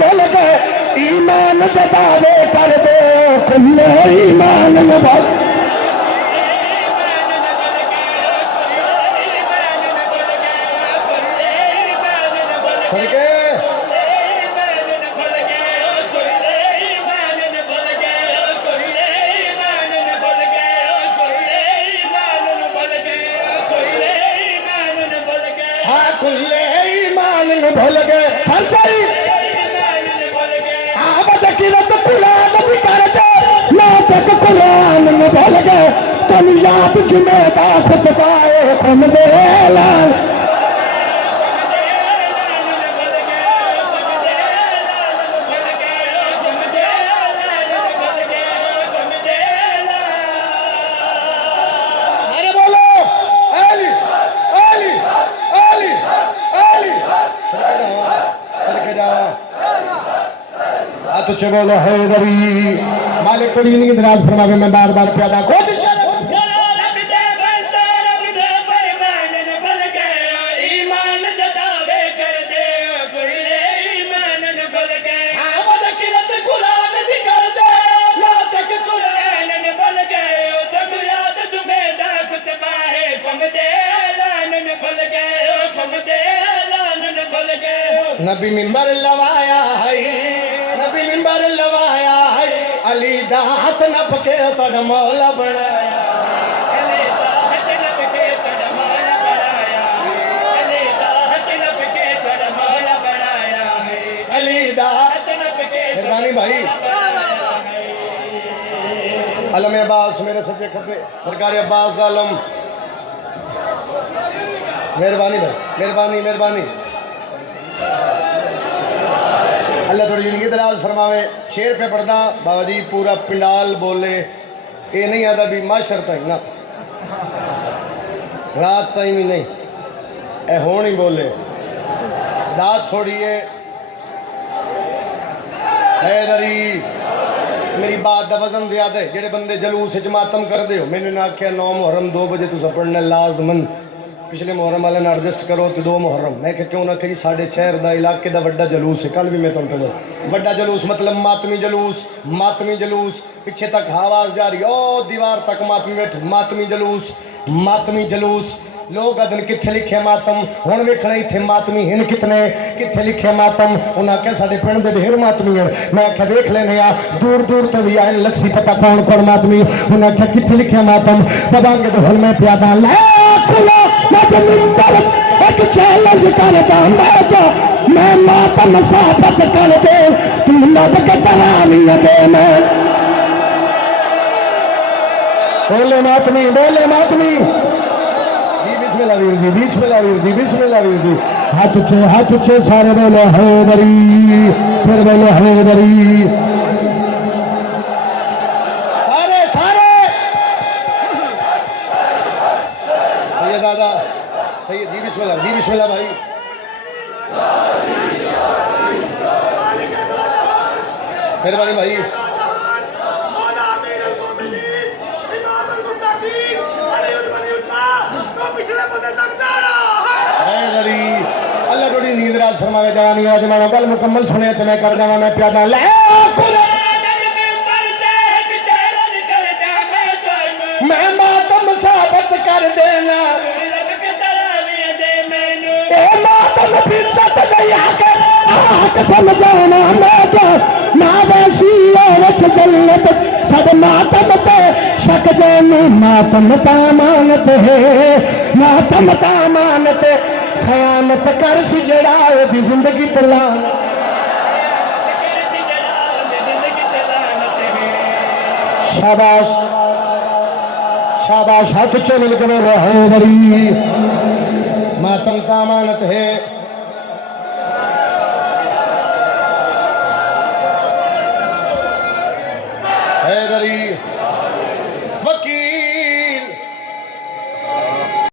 भूल गए ईमान के दावे कर दे खुले ईमान में भूल भूल गए सच्चाई आबद किरत कुरान भी कर दे नाटक कुरान में भूल गए तुम याद जुमेदा खुतबाए खुम दे ऐलान तुझे बोलो हैदरी मालिक को नींद दराज फरमावे मैं बार बार प्यादा खुद नबी मिंबर लवाया है नबी मिंबर लवाया है अली दात नपके तड़ मौला बनाया अली दात नपके तड़ मौला बनाया अली दात नपके तड़ मौला बनाया अली दात नपके मेहरबानी भाई अलम अब्बास मेरे सच्चे खपे सरकार अब्बास आलम मेहरबानी भाई मेहरबानी मेहरबानी अल्लाह थोड़ी जिंदगी दराज फरमावे शेर पे पढ़ना बाबा जी पूरा पिंडाल बोले ये नहीं आता भी माशर तक ना रात टाइम ही नहीं ए होन ही बोले रात थोड़ी है हैदरी मेरी बात का वजन ज्यादा है जेडे बंदे जलूस मातम कर दे हो मैंने ना आख्या 9 मुहर्रम 2 बजे तुम पढ़ना लाजमन पिछले मुहर्रम वाले एडजस्ट करो तो 2 मुहर्रम मैं क्यों ना कही साढ़े शहर का इलाके का बड़ा जलूस है कल भी मैं तुमको दस बड़ा जलूस मतलब मातमी जलूस पीछे तक आवाज जा रही ओ दीवार तक मातमी जलूस लोग अदन किथे लिखे मातम हुण वेखना इत्थे मातमी हिन कितने किथे लिखे मातम उन्हें आख्या साडे पिंड दे ढेर मातमी है मैं आख्या देख लेने आ दूर दूर तो भी आए लक्सी पता कौन कौन मातमी उन्हें आख्या किथे लिखे मातम पवांगे तो हुण मैं प्यादा लै एक चैलेंज करता मैं मातम साबत कर दे तू लब के तरानी दे मैं बोले मातमी बिस्मिल्लाह वीर जी हाथ उच्चे सारे बोलो हैदरी फिर बोलो हैदरी सारे सही दादा सही जी बिस्मिल्लाह भाई मेहरबानी भाई अल्लाह थोड़ी नींद रात फरमावे जानी आज मैं गल मुकम्मल सुने तो मैं कर जावा मैं प्यादा ले मैं मातम साबत कर देना मातम बिद्दत नहीं आके समझाना मैं तो ना वैसी औरत जन्नत सब मातम पे शक जानी मातम तामानत है मातम तामानत खयानत कर सिजड़ा दी जिंदगी तला शाबाश शाबाश हाथ चल कर हैदरी मातम तामानत है